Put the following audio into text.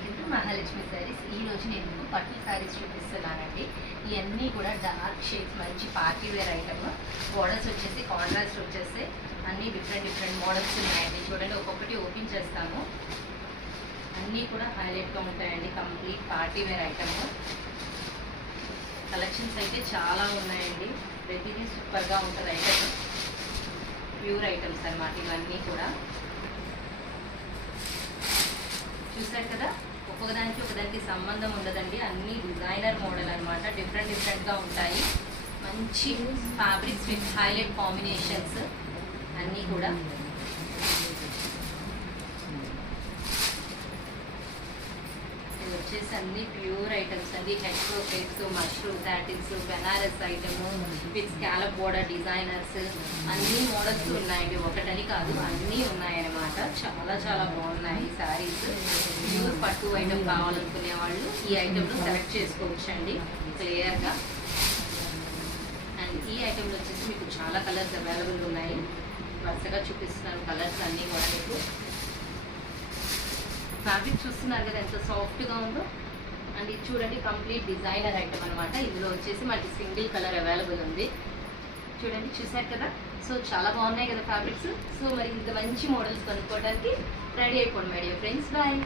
Welcome to Mahalakshmi saris. ఈ రోజు నేను మీకు పట్టు శారీస్ చూపిస్తున్నానండి. ఇవన్నీ కూడా డార్క్ షేడ్స్, మంచి పార్టీ వేర్ ఐటమ్. మోడల్స్ వచ్చేసి కాంట్రాస్ట్ వచ్చేసి అన్నీ డిఫరెంట్ మోడల్స్ ఉన్నాయండి. చూడండి, ఒక్కొక్కటి ఓపెన్ చేస్తాము. అన్నీ కూడా హైలైట్గా ఉంటాయండి. Complete party wear item. Collections అయితే చాలా ఉన్నాయండి. ప్రతిదీ సూపర్గా ఉంటుంది ఐటమ్. ప్యూర్ ఐటమ్స్ అన్నమాట ఇవన్నీ కూడా. చూసారు కదా, ఒకదానికి సంబంధం ఉండదండి. అన్ని డిజైనర్ మోడల్ అనమాట. డిఫరెంట్గా ఉంటాయి. మంచి ఫ్యాబ్రిక్స్ విత్ హైలైట్ కాంబినేషన్స్ అన్నీ కూడా. ఇది వచ్చేసి అన్ని ప్యూర్ ఐటమ్స్ అండి. Head croquettes, mushroom shuttles, Banaras item with scallop border designers అన్ని మోడల్స్ ఉన్నాయండి. ఒకటని కాదు, అన్నీ ఉన్నాయన్నమాట. చాలా బాగున్నాయి శారీస్. ప్యూర్ పట్టు ఐటమ్ కావాలనుకునే వాళ్ళు ఈ ఐటమ్ను సెలెక్ట్ చేసుకోవచ్చండి క్లియర్గా. అండ్ ఈ ఐటమ్లో వచ్చేసి మీకు చాలా కలర్స్ అవైలబుల్ ఉన్నాయి. వరుసగా చూపిస్తున్నాను కలర్స్ అన్నీ కూడా. మీకు ఫ్యాబ్రిక్ చూస్తున్నారు కదా ఎంత సాఫ్ట్గా ఉందో. అండ్ ఇది చూడండి, కంప్లీట్ డిజైనర్ ఐటమ్ అనమాట. ఇందులో వచ్చేసి మనకి సింగిల్ కలర్ అవైలబుల్ ఉంది. చూడండి, చూసారు కదా. సో చాలా బాగున్నాయి కదా ఫ్యాబ్రిక్స్. సో మరి ఇంత మంచి మోడల్స్ కొనుక్కోవడానికి రెడీ అయిపోండి మై డియర్ ఫ్రెండ్స్. బాయ్.